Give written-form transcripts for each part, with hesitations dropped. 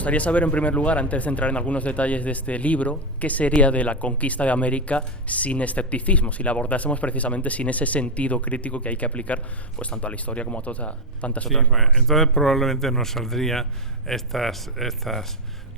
gustaría saber, en primer lugar, antes de entrar en algunos detalles de este libro, qué sería de la conquista de América sin escepticismo, si la abordásemos precisamente sin ese sentido crítico que hay que aplicar pues tanto a la historia como a tantas otras cosas. Entonces probablemente nos saldría estas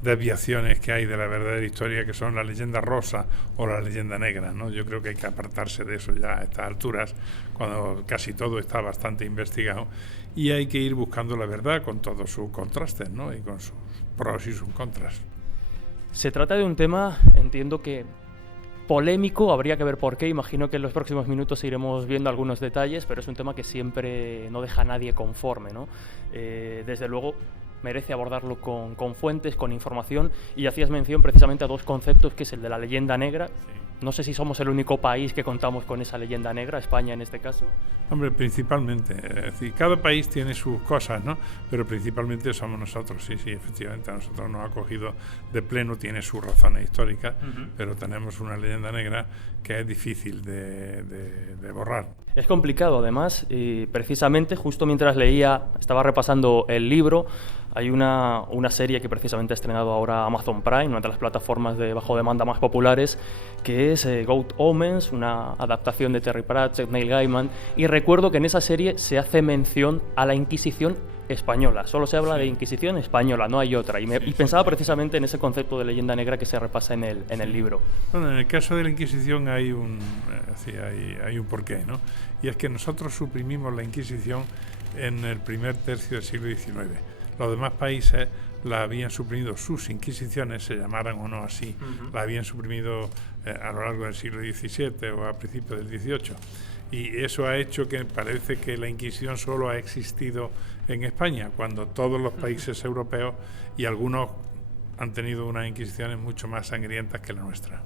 desviaciones que hay de la verdadera historia, que son la leyenda rosa o la leyenda negra, ¿no? Yo creo que hay que apartarse de eso ya a estas alturas, cuando casi todo está bastante investigado, y hay que ir buscando la verdad con todos sus contrastes, ¿no? Y con sus pros y sus contras. Se trata de un tema, entiendo que polémico, habría que ver por qué, imagino que en los próximos minutos iremos viendo algunos detalles, pero es un tema que siempre no deja a nadie conforme, ¿no? Desde luego merece abordarlo con fuentes, con información, y hacías mención precisamente a dos conceptos, que es el de la leyenda negra. Sí. No sé si somos el único país que contamos con esa leyenda negra, España en este caso. Hombre, principalmente, es decir, cada país tiene sus cosas, ¿no? Pero principalmente somos nosotros, sí, efectivamente, a nosotros nos ha cogido de pleno, tiene sus razones históricas, pero tenemos una leyenda negra que es difícil de borrar. Es complicado, además, y precisamente justo mientras estaba repasando el libro, hay una serie que precisamente ha estrenado ahora Amazon Prime, una de las plataformas de bajo demanda más populares, que es Good Omens, una adaptación de Terry Pratchett, Neil Gaiman, y recuerdo que en esa serie se hace mención a la Inquisición española, solo se habla de Inquisición española, no hay otra, y pensaba precisamente en ese concepto de leyenda negra que se repasa en el libro. Bueno, en el caso de la Inquisición hay un porqué, ¿no? Y es que nosotros suprimimos la Inquisición en el primer tercio del siglo XIX. Los demás países la habían suprimido, sus inquisiciones, se llamaran o no así, la habían suprimido a lo largo del siglo XVII o a principios del XVIII. Y eso ha hecho que parece que la Inquisición solo ha existido en España, cuando todos los países europeos y algunos han tenido unas inquisiciones mucho más sangrientas que la nuestra.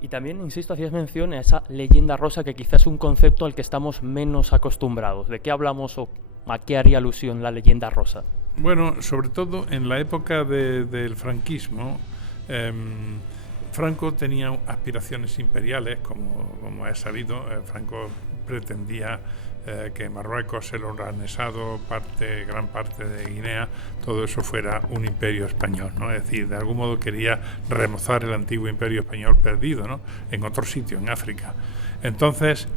Y también, insisto, hacías mención a esa leyenda rosa, que quizás es un concepto al que estamos menos acostumbrados. ¿De qué hablamos o a qué haría alusión la leyenda rosa? Bueno, sobre todo en la época del franquismo, Franco tenía aspiraciones imperiales, como es sabido. Franco pretendía que Marruecos, el Oranesado, gran parte de Guinea, todo eso fuera un imperio español, ¿no? Es decir, de algún modo quería remozar el antiguo imperio español perdido, ¿no? En otro sitio, en África. Entonces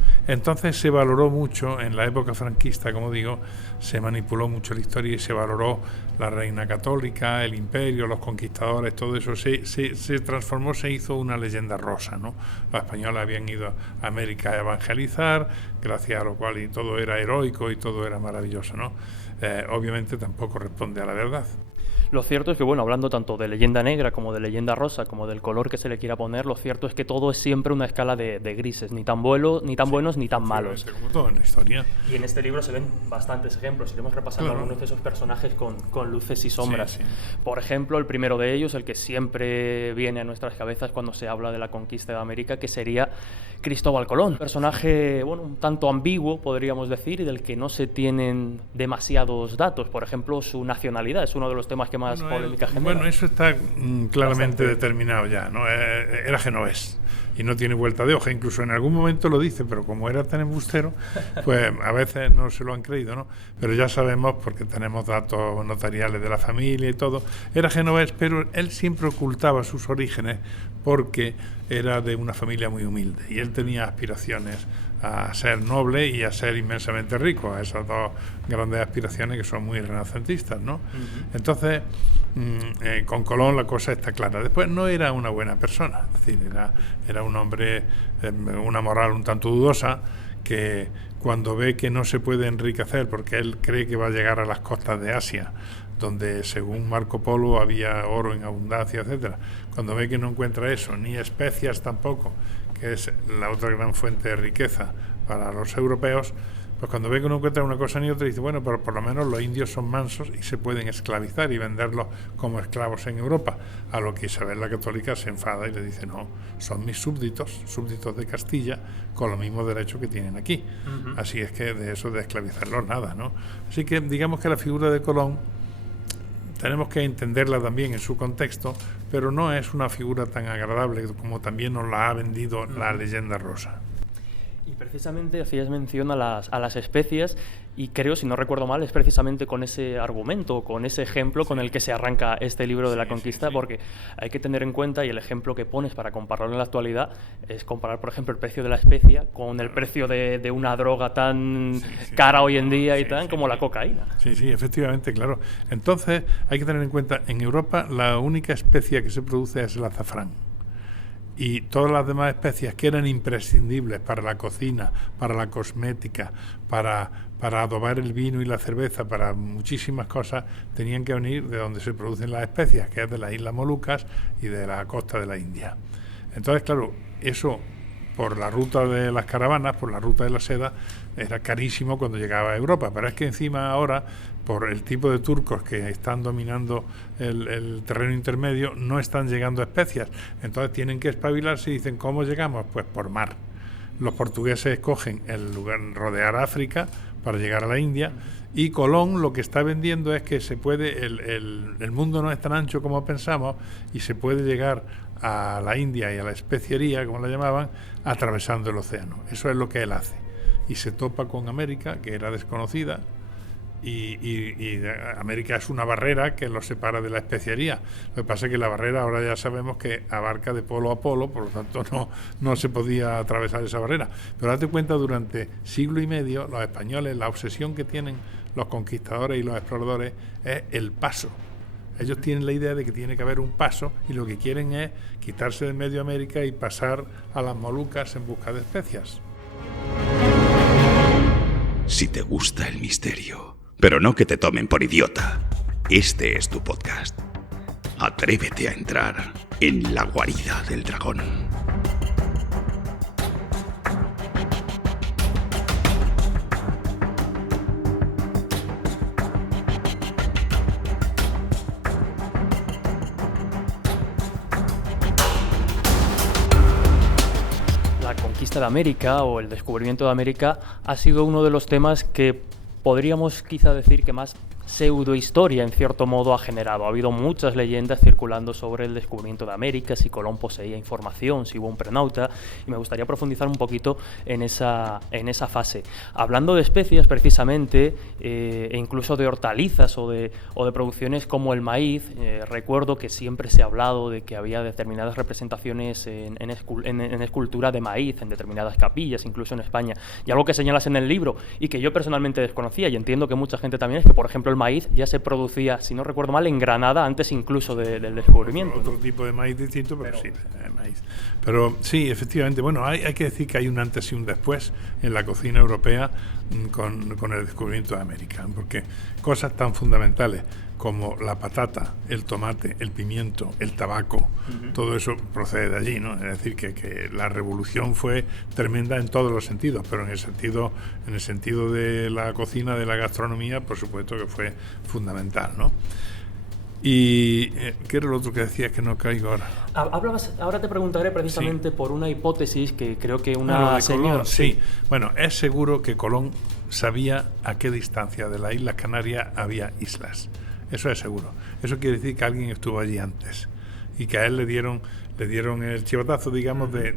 se valoró mucho, en la época franquista, como digo, se manipuló mucho la historia y se valoró la reina católica, el imperio, los conquistadores, todo eso se transformó, se hizo una leyenda rosa, ¿no? Los españoles habían ido a América a evangelizar, gracias a lo cual y todo era heroico y todo era maravilloso, ¿no? Obviamente tampoco responde a la verdad. Lo cierto es que, bueno, hablando tanto de leyenda negra como de leyenda rosa, como del color que se le quiera poner, lo cierto es que todo es siempre una escala de grises, ni tan buenos ni tan malos. Como todo en la historia. Y en este libro se ven bastantes ejemplos, iremos repasando algunos de esos personajes con luces y sombras. Sí. Por ejemplo, el primero de ellos, el que siempre viene a nuestras cabezas cuando se habla de la conquista de América, que sería Cristóbal Colón. Un personaje, bueno, un tanto ambiguo, podríamos decir, y del que no se tienen demasiados datos. Por ejemplo, su nacionalidad es uno de los temas que más polémica genera. Bueno, eso está claramente determinado ya, ¿no? Era genovés y no tiene vuelta de hoja. Incluso en algún momento lo dice, pero como era tan embustero, pues a veces no se lo han creído, ¿no? Pero ya sabemos, porque tenemos datos notariales de la familia y todo, era genovés, pero él siempre ocultaba sus orígenes porque era de una familia muy humilde y él tenía aspiraciones a ser noble y a ser inmensamente rico, a esas dos grandes aspiraciones que son muy renacentistas, ¿no? Entonces, con Colón la cosa está clara. Después no era una buena persona, es decir, era un hombre, una moral un tanto dudosa, que cuando ve que no se puede enriquecer, porque él cree que va a llegar a las costas de Asia, donde según Marco Polo había oro en abundancia, etcétera. Cuando ve que no encuentra eso, ni especias tampoco, que es la otra gran fuente de riqueza para los europeos, pues cuando ve que no encuentra una cosa ni otra, dice, bueno, pero por lo menos los indios son mansos y se pueden esclavizar y venderlos como esclavos en Europa. A lo que Isabel la Católica se enfada y le dice, no, son mis súbditos de Castilla, con los mismos derechos que tienen aquí. Así es que de eso de esclavizarlos nada, ¿no? Así que digamos que la figura de Colón tenemos que entenderla también en su contexto, pero no es una figura tan agradable como también nos la ha vendido la leyenda rosa. Y precisamente hacías mención a las especias, y creo, si no recuerdo mal, es precisamente con ese argumento, con ese ejemplo con el que se arranca este libro de la conquista, porque hay que tener en cuenta, y el ejemplo que pones para compararlo en la actualidad, es comparar, por ejemplo, el precio de la especia con el precio de una droga tan cara hoy en día como la cocaína. Sí, efectivamente, claro. Entonces, hay que tener en cuenta, en Europa la única especia que se produce es el azafrán. Y todas las demás especias que eran imprescindibles para la cocina, para la cosmética, para adobar el vino y la cerveza, para muchísimas cosas, tenían que venir de donde se producen las especias, que es de las Islas Molucas y de la costa de la India. Entonces, claro, eso por la ruta de las caravanas, por la ruta de la seda, era carísimo cuando llegaba a Europa. Pero es que encima ahora, por el tipo de turcos que están dominando el terreno intermedio, no están llegando especias. Entonces tienen que espabilarse y dicen, ¿cómo llegamos? Pues por mar. Los portugueses escogen el lugar, rodear África para llegar a la India, y Colón lo que está vendiendo es que se puede, el mundo no es tan ancho como pensamos, y se puede llegar a la India y a la especiería, como la llamaban, atravesando el océano. Eso es lo que él hace. Y se topa con América, que era desconocida, y América es una barrera que los separa de la especiería. Lo que pasa es que la barrera ahora ya sabemos que abarca de polo a polo, por lo tanto no se podía atravesar esa barrera. Pero date cuenta, durante siglo y medio los españoles, la obsesión que tienen los conquistadores y los exploradores es el paso. Ellos tienen la idea de que tiene que haber un paso, y lo que quieren es quitarse de medio América y pasar a las Molucas en busca de especias. Si te gusta el misterio, pero no que te tomen por idiota, este es tu podcast. Atrévete a entrar en la guarida del dragón. La conquista de América o el descubrimiento de América ha sido uno de los temas que podríamos quizá decir que más pseudohistoria en cierto modo ha generado. Ha habido muchas leyendas circulando sobre el descubrimiento de América, si Colón poseía información, si hubo un prenauta, y me gustaría profundizar un poquito en esa fase. Hablando de especias precisamente, e incluso de hortalizas o de producciones como el maíz, recuerdo que siempre se ha hablado de que había determinadas representaciones en escultura de maíz en determinadas capillas, incluso en España, y algo que señalas en el libro y que yo personalmente desconocía, y entiendo que mucha gente también, es que, por ejemplo, el maíz ya se producía, si no recuerdo mal, en Granada antes incluso del descubrimiento. Otro tipo de maíz distinto, pero sí, maíz. Pero sí, efectivamente, bueno, hay que decir que hay un antes y un después en la cocina europea con el descubrimiento de América, porque cosas tan fundamentales como la patata, el tomate, el pimiento, el tabaco, todo eso procede de allí, ¿no? Es decir, que la revolución fue tremenda en todos los sentidos, pero en el sentido de la cocina, de la gastronomía, por supuesto que fue fundamental, ¿no? Y ¿qué era lo otro que decías que no caigo ahora? Ahora te preguntaré precisamente por una hipótesis que creo que una señora... Sí, bueno, es seguro que Colón sabía a qué distancia de las Islas Canarias había islas. Eso es seguro. Eso quiere decir que alguien estuvo allí antes y que a él le dieron el chivatazo, digamos, de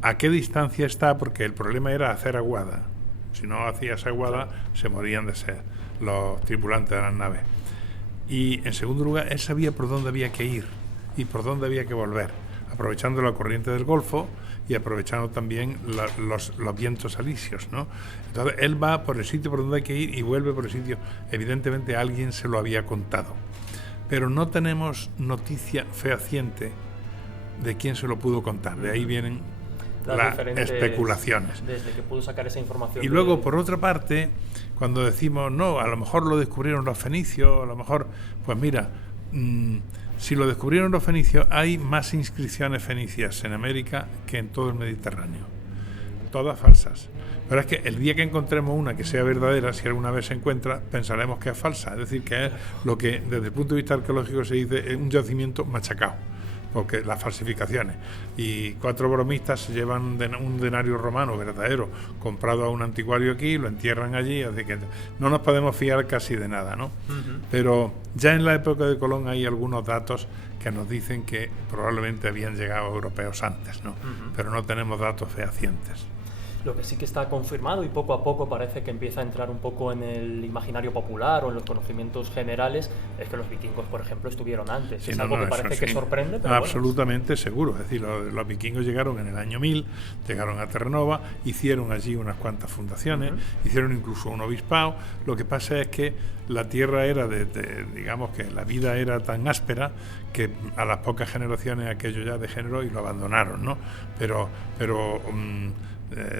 a qué distancia está, porque el problema era hacer aguada. Si no hacías aguada, se morían de sed los tripulantes de las naves. Y en segundo lugar, él sabía por dónde había que ir y por dónde había que volver, aprovechando la corriente del Golfo y aprovechando también los vientos alisios, ¿no? Entonces él va por el sitio por donde hay que ir y vuelve por el sitio. Evidentemente alguien se lo había contado, pero no tenemos noticia fehaciente de quién se lo pudo contar. De ahí vienen las especulaciones. Desde que pudo sacar esa información. Y luego, por otra parte, cuando decimos, no, a lo mejor lo descubrieron los fenicios, a lo mejor, pues mira, si lo descubrieron los fenicios, hay más inscripciones fenicias en América que en todo el Mediterráneo. Todas falsas. Pero es que el día que encontremos una que sea verdadera, si alguna vez se encuentra, pensaremos que es falsa. Es decir, que es lo que desde el punto de vista arqueológico se dice un yacimiento machacado, porque las falsificaciones. Y 4 bromistas se llevan un denario romano verdadero, comprado a un anticuario aquí, lo entierran allí, así que no nos podemos fiar casi de nada, ¿no? Pero ya en la época de Colón hay algunos datos que nos dicen que probablemente habían llegado europeos antes, ¿no? Pero no tenemos datos fehacientes. Lo que sí que está confirmado y poco a poco parece que empieza a entrar un poco en el imaginario popular o en los conocimientos generales es que los vikingos, por ejemplo, estuvieron antes. Sí, es algo que parece que sorprende, pero absolutamente seguro. Es decir, los vikingos llegaron en el año 1000, llegaron a Terranova, hicieron allí unas cuantas fundaciones, hicieron incluso un obispado. Lo que pasa es que la tierra era digamos que la vida era tan áspera que a las pocas generaciones aquello ya degeneró y lo abandonaron, ¿no? Pero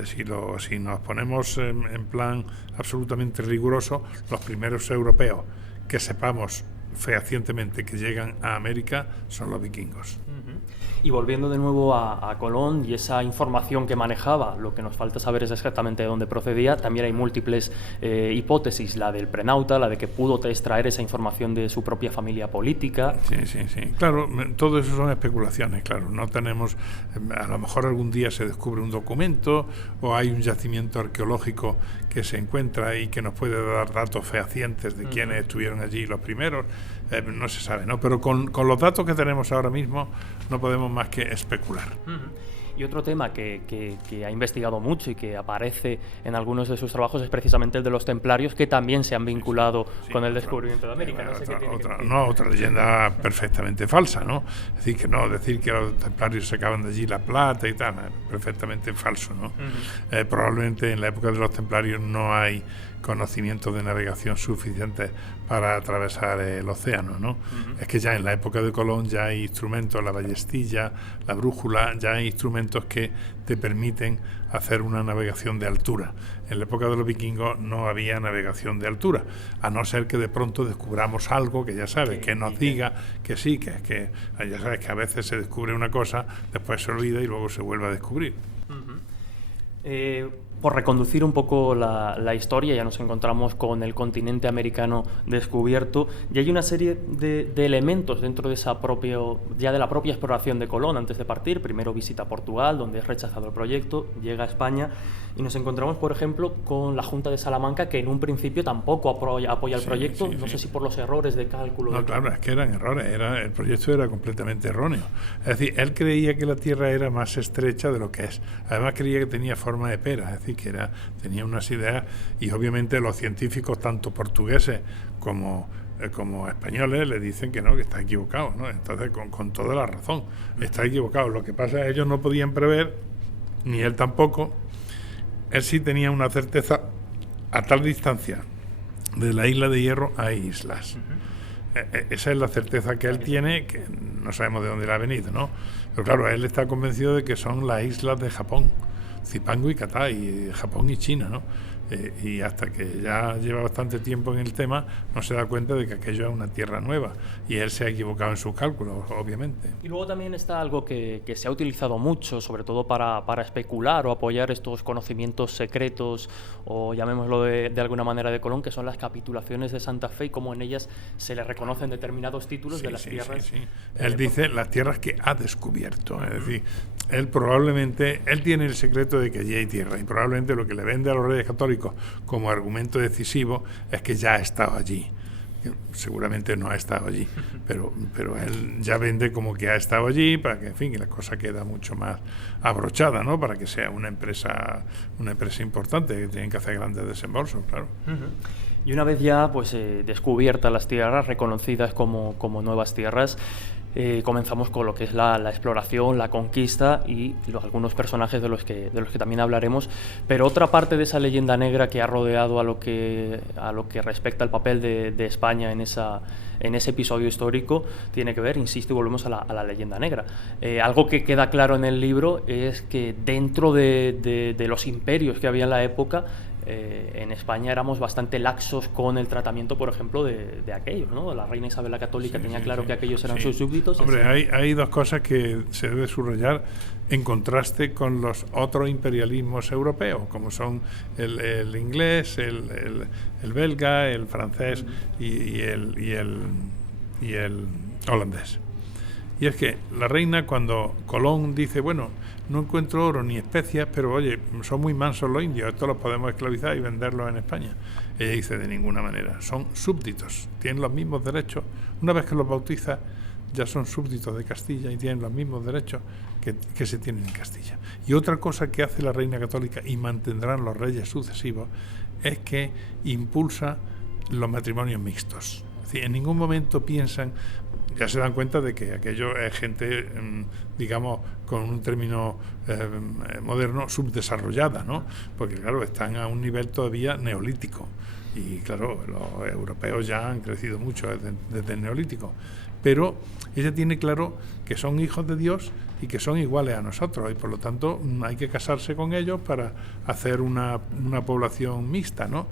si nos ponemos en plan absolutamente riguroso, los primeros europeos que sepamos fehacientemente que llegan a América son los vikingos. Y volviendo de nuevo a Colón y esa información que manejaba, lo que nos falta saber es exactamente de dónde procedía. También hay múltiples hipótesis, la del prenauta, la de que pudo extraer esa información de su propia familia política. Sí. Claro, todo eso son especulaciones, claro. No tenemos, a lo mejor algún día se descubre un documento o hay un yacimiento arqueológico que se encuentra y que nos puede dar datos fehacientes de quiénes estuvieron allí los primeros. No se sabe, ¿no? Pero con los datos que tenemos ahora mismo no podemos más que especular. Y otro tema que ha investigado mucho y que aparece en algunos de sus trabajos es precisamente el de los templarios, que también se han vinculado con el descubrimiento de América. Otra leyenda perfectamente falsa, ¿no? Decir que los templarios sacaban de allí la plata y tal, perfectamente falso, ¿no? Probablemente en la época de los templarios no hay conocimientos de navegación suficientes para atravesar el océano, ¿no? Es que ya en la época de Colón ya hay instrumentos, la ballestilla, la brújula, ya hay instrumentos que te permiten hacer una navegación de altura. En la época de los vikingos no había navegación de altura, a no ser que de pronto descubramos algo que ya sabes, que nos diga que sí, que ya sabes que a veces se descubre una cosa, después se olvida y luego se vuelve a descubrir. Por reconducir un poco la historia, ya nos encontramos con el continente americano descubierto y hay una serie de elementos dentro de de la propia exploración de Colón antes de partir. Primero visita Portugal, donde es rechazado el proyecto, llega a España y nos encontramos, por ejemplo, con la Junta de Salamanca, que en un principio tampoco apoya el proyecto, no sé si por los errores de cálculo. No, claro, es que eran errores, el proyecto era completamente erróneo. Es decir, él creía que la Tierra era más estrecha de lo que es. Además creía que tenía forma de pera, es decir, que tenía unas ideas, y obviamente los científicos, tanto portugueses como españoles, le dicen que no, que está equivocado, ¿no? Entonces, con toda la razón, está equivocado. Lo que pasa es que ellos no podían prever, ni él tampoco. Él sí tenía una certeza a tal distancia. De la isla de Hierro hay islas. Esa es la certeza que él tiene, que no sabemos de dónde le ha venido, ¿no? Pero claro, él está convencido de que son las islas de Japón, Zipango y Catay, Japón y China, ¿no? Y hasta que ya lleva bastante tiempo en el tema, no se da cuenta de que aquello es una tierra nueva, y él se ha equivocado en sus cálculos, obviamente. Y luego también está algo que se ha utilizado mucho, sobre todo para especular o apoyar estos conocimientos secretos, o llamémoslo de alguna manera, de Colón, que son las capitulaciones de Santa Fe y cómo en ellas se le reconocen determinados títulos de las tierras. Sí. Él dice las tierras que ha descubierto, es decir, él tiene el secreto de que allí hay tierra, y probablemente lo que le vende a los reyes católicos como argumento decisivo es que ya ha estado allí. Seguramente no ha estado allí, pero él ya vende como que ha estado allí, para que, en fin, la cosa queda mucho más abrochada, ¿no? Para que sea una empresa importante, que tienen que hacer grandes desembolsos, claro. Y una vez ya descubiertas las tierras, reconocidas como nuevas tierras, comenzamos con lo que es la exploración, la conquista y algunos personajes de los que también hablaremos. Pero otra parte de esa leyenda negra que ha rodeado a lo que respecta al papel de España en ese episodio histórico tiene que ver, insisto, y volvemos a la leyenda negra. Algo que queda claro en el libro es que dentro de los imperios que había en la época, en España éramos bastante laxos con el tratamiento, por ejemplo, de aquellos, ¿no? La reina Isabel la Católica tenía claro que aquellos eran sus súbditos. Hombre, hay dos cosas que se debe subrayar en contraste con los otros imperialismos europeos, como son el inglés, el belga, el francés y el holandés. Y es que la reina, cuando Colón dice, bueno, no encuentro oro ni especias, pero oye, son muy mansos los indios, estos los podemos esclavizar y venderlos en España. Ella dice, de ninguna manera, son súbditos, tienen los mismos derechos. Una vez que los bautiza, ya son súbditos de Castilla y tienen los mismos derechos que se tienen en Castilla. Y otra cosa que hace la Reina Católica, y mantendrán los reyes sucesivos, es que impulsa los matrimonios mixtos. Es decir, en ningún momento piensan, ya se dan cuenta de que aquello es gente, digamos, con un término moderno, subdesarrollada, ¿no? Porque claro, están a un nivel todavía neolítico. Y claro, los europeos ya han crecido mucho desde el neolítico. Pero ella tiene claro que son hijos de Dios y que son iguales a nosotros, y por lo tanto hay que casarse con ellos para hacer una población mixta, ¿no?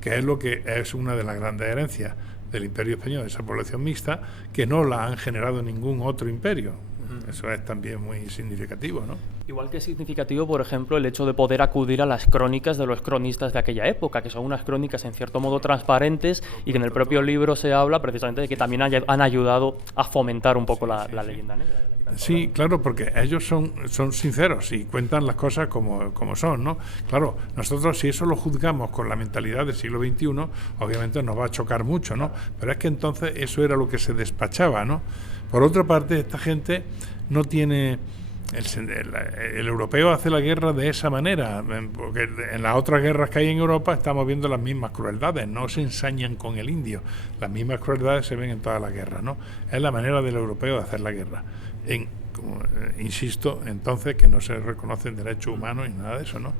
Que es lo que es una de las grandes herencias del Imperio Español, esa población mixta, que no la han generado ningún otro imperio. Eso es también muy significativo, ¿no? Igual que es significativo, por ejemplo, el hecho de poder acudir a las crónicas de los cronistas de aquella época, que son unas crónicas en cierto modo transparentes y que en el propio libro se habla precisamente de que también han ayudado a fomentar un poco la leyenda negra. Sí, claro, porque ellos son sinceros y cuentan las cosas como son, ¿no? Claro, nosotros si eso lo juzgamos con la mentalidad del siglo XXI, obviamente nos va a chocar mucho, ¿no? Pero es que entonces eso era lo que se despachaba, ¿no? Por otra parte, esta gente no tiene... El europeo hace la guerra de esa manera, porque en las otras guerras que hay en Europa estamos viendo las mismas crueldades, no se ensañan con el indio, las mismas crueldades se ven en todas las guerras, ¿no? Es la manera del europeo de hacer la guerra. Insisto, entonces, que no se reconocen derechos humanos y nada de eso, ¿no?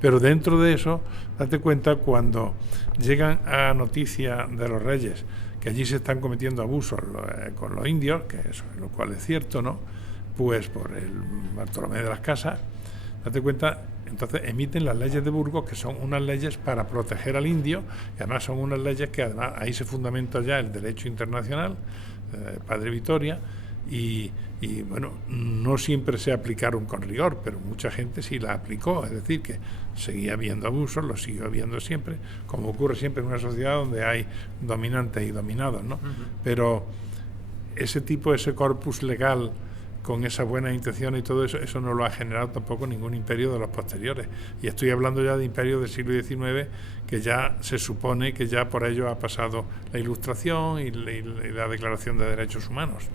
Pero dentro de eso, date cuenta cuando llegan a noticias de los reyes que allí se están cometiendo abusos con los indios, que eso, lo cual es cierto, ¿no? Pues por el Bartolomé de las Casas, date cuenta, entonces emiten las leyes de Burgos, que son unas leyes para proteger al indio, y además son unas leyes que además ahí se fundamenta ya el derecho internacional, Padre Vitoria, y bueno, no siempre se aplicaron con rigor, pero mucha gente sí la aplicó, es decir, que seguía habiendo abusos, lo siguió habiendo siempre, como ocurre siempre en una sociedad donde hay dominantes y dominados, ¿no? Pero ese corpus legal con esas buenas intenciones y todo eso, eso no lo ha generado tampoco ningún imperio de los posteriores. Y estoy hablando ya de imperios del siglo XIX, que ya se supone que ya por ello ha pasado la Ilustración y la Declaración de Derechos Humanos.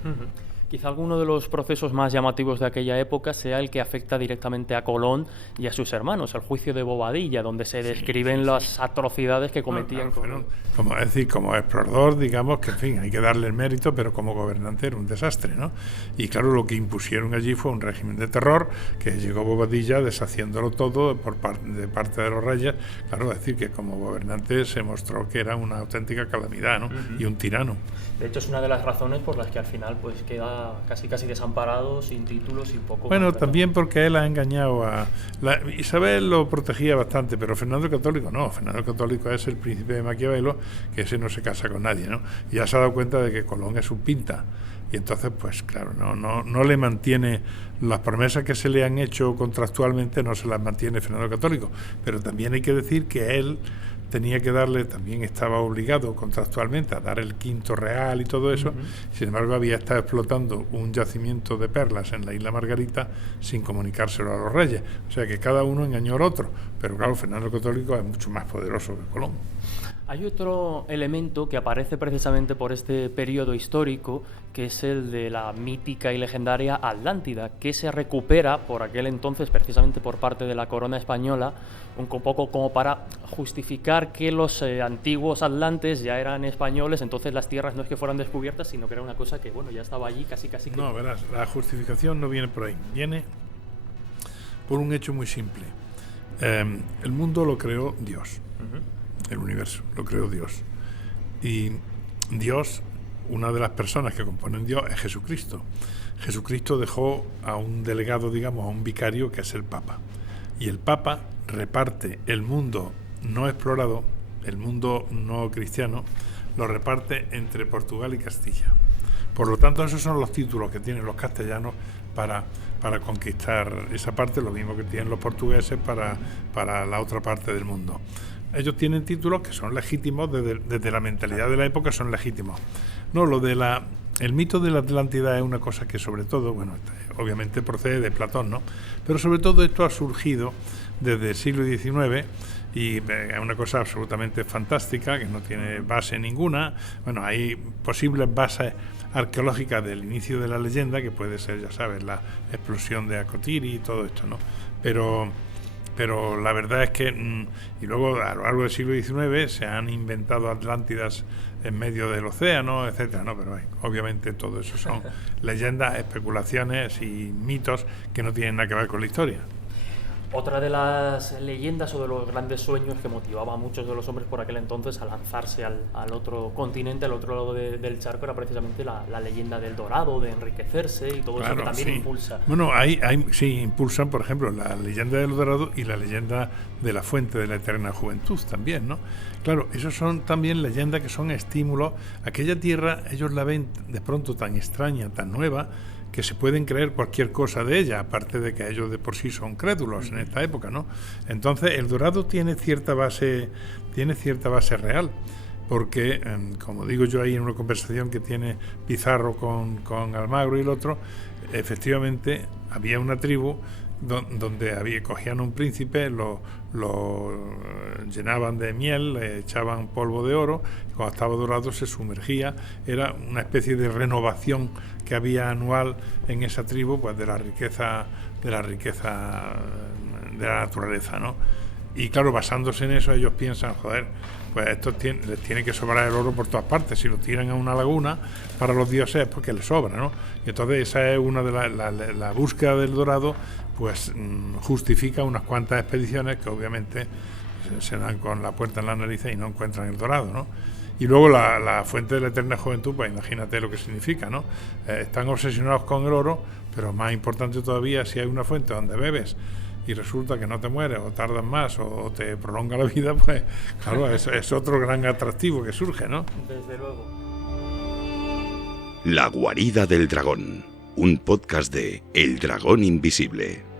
Quizá alguno de los procesos más llamativos de aquella época sea el que afecta directamente a Colón y a sus hermanos, el juicio de Bobadilla, donde se describen las atrocidades que cometían. Como explorador, digamos que, en fin, hay que darle el mérito, pero como gobernante era un desastre, ¿no? Y claro, lo que impusieron allí fue un régimen de terror, que llegó Bobadilla deshaciéndolo todo de parte de los reyes. Claro, decir que como gobernante se mostró que era una auténtica calamidad, ¿no? Y un tirano. De hecho, es una de las razones por las que al final pues queda casi desamparado, sin títulos y poco... Bueno, también porque él ha engañado Isabel lo protegía bastante, pero Fernando el Católico no. Fernando el Católico es el príncipe de Maquiavelo, que ese no se casa con nadie, ¿no? Y ya se ha dado cuenta de que Colón es un pinta. Y entonces, pues claro, no le mantiene las promesas que se le han hecho contractualmente, no se las mantiene Fernando el Católico. Pero también hay que decir que él tenía que darle, también estaba obligado contractualmente a dar el quinto real y todo eso. Sin embargo, había estado explotando un yacimiento de perlas en la isla Margarita sin comunicárselo a los reyes. O sea que cada uno engañó al otro. Pero claro, Fernando el Católico es mucho más poderoso que Colón. Hay otro elemento que aparece precisamente por este periodo histórico, que es el de la mítica y legendaria Atlántida, que se recupera por aquel entonces precisamente por parte de la corona española, un poco como para justificar que los antiguos atlantes ya eran españoles, entonces las tierras no es que fueran descubiertas, sino que era una cosa que, bueno, ya estaba allí casi que... No, verás, la justificación no viene por ahí, viene por un hecho muy simple. El mundo lo creó Dios. El universo lo creó Dios, y Dios, una de las personas que componen Dios es Jesucristo. Jesucristo dejó a un delegado, digamos, a un vicario, que es el Papa, y el Papa reparte el mundo no explorado, el mundo no cristiano, lo reparte entre Portugal y Castilla. Por lo tanto, esos son los títulos que tienen los castellanos para conquistar esa parte, lo mismo que tienen los portugueses para la otra parte del mundo. Ellos tienen títulos que son legítimos, desde la mentalidad de la época son legítimos. No, el mito de la Atlántida es una cosa que sobre todo, bueno, obviamente procede de Platón, ¿no? Pero sobre todo esto ha surgido desde el siglo XIX y es una cosa absolutamente fantástica que no tiene base ninguna. Bueno, hay posibles bases arqueológicas del inicio de la leyenda, que puede ser, ya sabes, la explosión de Akhotiri y todo esto, ¿no? Pero la verdad es que, y luego a lo largo del siglo XIX se han inventado Atlántidas en medio del océano, etcétera, ¿no? Pero obviamente todo eso son leyendas, especulaciones y mitos que no tienen nada que ver con la historia. Otra de las leyendas o de los grandes sueños que motivaba a muchos de los hombres por aquel entonces a lanzarse al otro continente, al otro lado del charco, era precisamente la leyenda del Dorado, de enriquecerse y todo eso que también impulsa. Bueno, sí, impulsan, por ejemplo, la leyenda del Dorado y la leyenda de la fuente de la eterna juventud también, ¿no? Claro, esos son también leyendas que son estímulos. Aquella tierra ellos la ven de pronto tan extraña, tan nueva, que se pueden creer cualquier cosa de ella, aparte de que ellos de por sí son crédulos en esta época, ¿no? Entonces el Dorado tiene cierta base real, porque, como digo yo ahí en una conversación que tiene Pizarro con Almagro y el otro, efectivamente había una tribu donde cogían un príncipe, lo llenaban de miel, le echaban polvo de oro, y cuando estaba dorado se sumergía. Era una especie de renovación que había anual en esa tribu, pues de la riqueza de la naturaleza, ¿no? Y claro, basándose en eso, ellos piensan, joder, pues esto les tiene que sobrar el oro por todas partes. Si lo tiran a una laguna para los dioses es porque les sobra, ¿no? Y entonces esa es una de la búsqueda del Dorado, pues justifica unas cuantas expediciones que obviamente se dan con la puerta en la nariz y no encuentran el Dorado, ¿no? Y luego la fuente de la eterna juventud, pues imagínate lo que significa, ¿no? Están obsesionados con el oro, pero más importante todavía, si hay una fuente donde bebes y resulta que no te mueres o tardas más o te prolonga la vida, pues claro, es otro gran atractivo que surge, ¿no? Desde luego. La guarida del dragón, un podcast de El Dragón Invisible.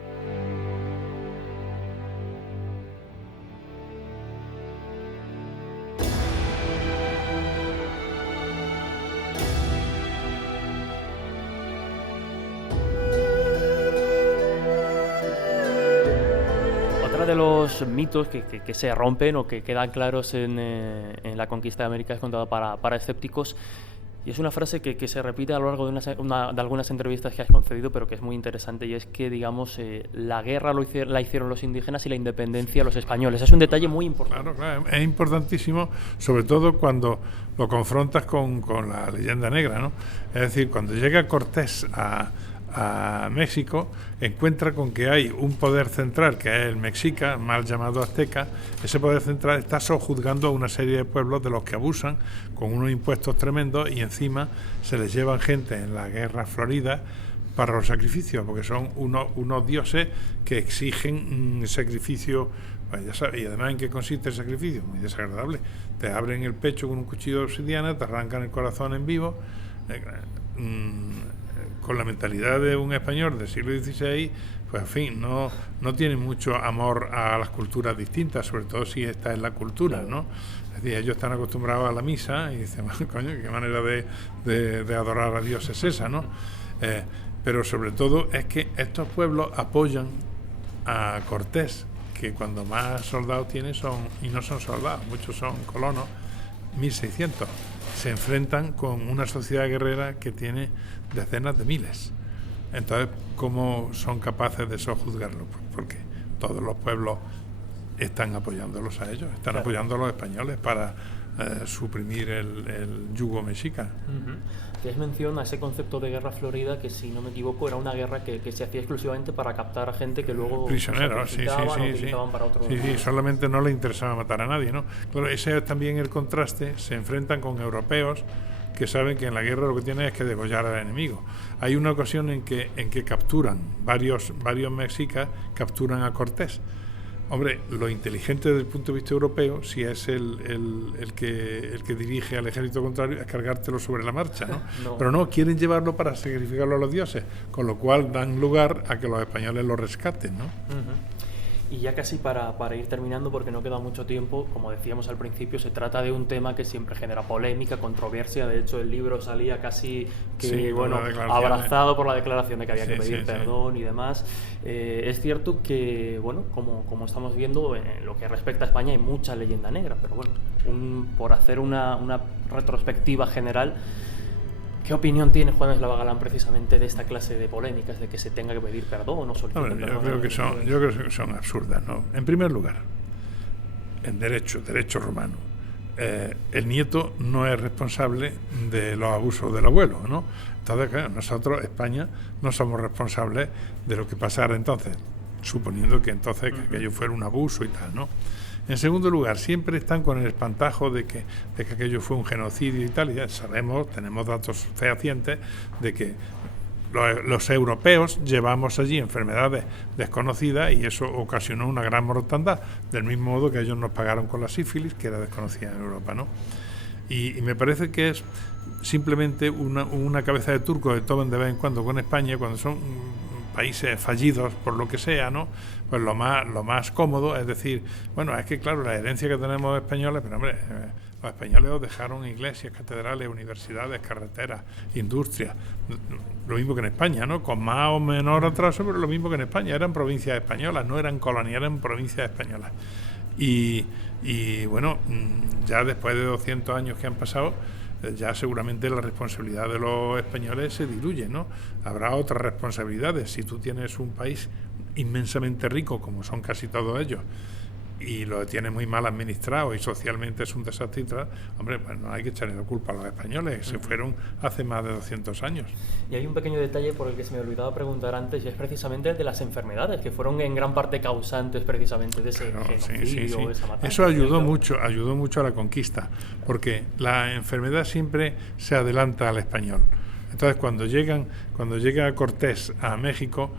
De los mitos que se rompen o que quedan claros en la conquista de América es contada para escépticos, y es una frase que se repite a lo largo de algunas entrevistas que has concedido, pero que es muy interesante, y es que, digamos, la guerra la hicieron los indígenas y la independencia los españoles. Es un detalle muy importante. Claro, es importantísimo, sobre todo cuando lo confrontas con la leyenda negra, ¿no? Es decir, cuando llega Cortés a México, encuentra con que hay un poder central, que es el mexica, mal llamado azteca. Ese poder central está sojuzgando a una serie de pueblos de los que abusan con unos impuestos tremendos, y encima se les llevan gente en la guerra florida para los sacrificios, porque son unos dioses que exigen sacrificio. Pues ya sabes, y además, ¿en qué consiste el sacrificio? Muy desagradable. Te abren el pecho con un cuchillo de obsidiana, te arrancan el corazón en vivo. Con la mentalidad de un español del siglo XVI, pues en fin, no tienen mucho amor a las culturas distintas, sobre todo si esta es la cultura, ¿no? Es decir, ellos están acostumbrados a la misa y dicen, bueno, coño, qué manera de adorar a Dios es esa, ¿no? Pero sobre todo es que estos pueblos apoyan a Cortés, que cuando más soldados tiene y no son soldados, muchos son colonos, 1.600. Se enfrentan con una sociedad guerrera que tiene decenas de miles. Entonces, ¿cómo son capaces de sojuzgarlo? Pues porque todos los pueblos están apoyándolos a ellos, están apoyando a los españoles para suprimir el yugo mexica. Hacías mención a ese concepto de guerra florida, que si no me equivoco era una guerra que se hacía exclusivamente para captar a gente que luego prisioneros, sí, para otro... solamente no le interesaba matar a nadie, ¿no? Claro, ese es también el contraste. Se enfrentan con europeos que saben que en la guerra lo que tienen es que degollar al enemigo. Hay una ocasión en que capturan varios mexicas, capturan a Cortés. Hombre, lo inteligente desde el punto de vista europeo, si es el que dirige al ejército contrario, es cargártelo sobre la marcha, ¿no? No. Pero no, quieren llevarlo para sacrificarlo a los dioses, con lo cual dan lugar a que los españoles lo rescaten, ¿no? Y ya casi para ir terminando, porque no queda mucho tiempo, como decíamos al principio, se trata de un tema que siempre genera polémica, controversia. De hecho, el libro salía casi que, abrazado por la declaración de que había que pedir perdón y demás. Es cierto que, como estamos viendo, en lo que respecta a España hay mucha leyenda negra, pero por hacer una retrospectiva general, ¿qué opinión tiene Juan Eslava Galán precisamente de esta clase de polémicas, de que se tenga que pedir perdón o solicitar perdón? Yo creo que son absurdas, ¿no? En primer lugar, en derecho romano, el nieto no es responsable de los abusos del abuelo, ¿no? Entonces, claro, nosotros, España, no somos responsables de lo que pasara entonces, suponiendo que entonces que aquello fuera un abuso y tal, ¿no? En segundo lugar, siempre están con el espantajo de que aquello fue un genocidio y tal, y ya sabemos, tenemos datos fehacientes de que los europeos llevamos allí enfermedades desconocidas y eso ocasionó una gran mortandad, del mismo modo que ellos nos pagaron con la sífilis, que era desconocida en Europa, ¿no? Y me parece que es simplemente una cabeza de turco que toman de vez en cuando con España, cuando son países fallidos por lo que sea, ¿no? Pues lo más cómodo es decir, es que claro, la herencia que tenemos españoles, pero hombre, los españoles os dejaron iglesias, catedrales, universidades, carreteras, industrias, lo mismo que en España, ¿no? Con más o menor atraso, pero lo mismo que en España, eran provincias españolas, no eran colonias, eran provincias españolas. Y ya después de 200 años que han pasado, ya seguramente la responsabilidad de los españoles se diluye, ¿no? Habrá otras responsabilidades. Si tú tienes un país inmensamente rico, como son casi todos ellos, y lo tienes muy mal administrado y socialmente es un desastre, hombre, pues no hay que echarle la culpa a los españoles, que se fueron hace más de 200 años. Y hay un pequeño detalle por el que se me olvidaba preguntar antes, y es precisamente el de las enfermedades, que fueron en gran parte causantes precisamente de ese genocidio, de esa matanza. Eso ayudó mucho a la conquista, porque la enfermedad siempre se adelanta al español. Entonces, cuando llega Cortés a México,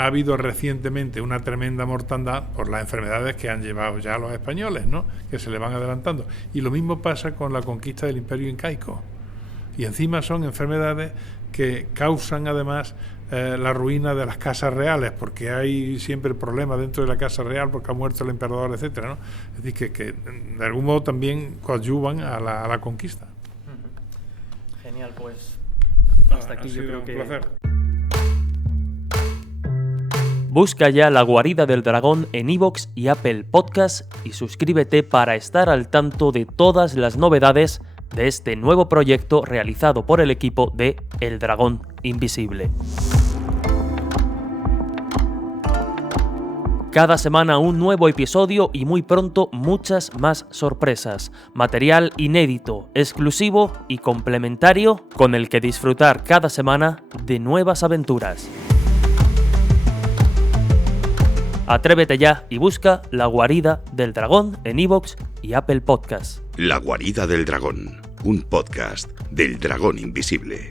ha habido recientemente una tremenda mortandad por las enfermedades que han llevado ya los españoles, ¿no? Que se le van adelantando. Y lo mismo pasa con la conquista del Imperio Incaico. Y encima son enfermedades que causan además la ruina de las casas reales, porque hay siempre problemas dentro de la casa real porque ha muerto el emperador, etcétera, ¿no? Es decir, que de algún modo también coadyuvan a la conquista. Genial, pues hasta aquí yo creo que... Un placer. Busca ya La Guarida del Dragón en iVoox y Apple Podcast y suscríbete para estar al tanto de todas las novedades de este nuevo proyecto realizado por el equipo de El Dragón Invisible. Cada semana un nuevo episodio y muy pronto muchas más sorpresas. Material inédito, exclusivo y complementario con el que disfrutar cada semana de nuevas aventuras. Atrévete ya y busca La Guarida del Dragón en iVoox y Apple Podcast. La Guarida del Dragón, un podcast del Dragón Invisible.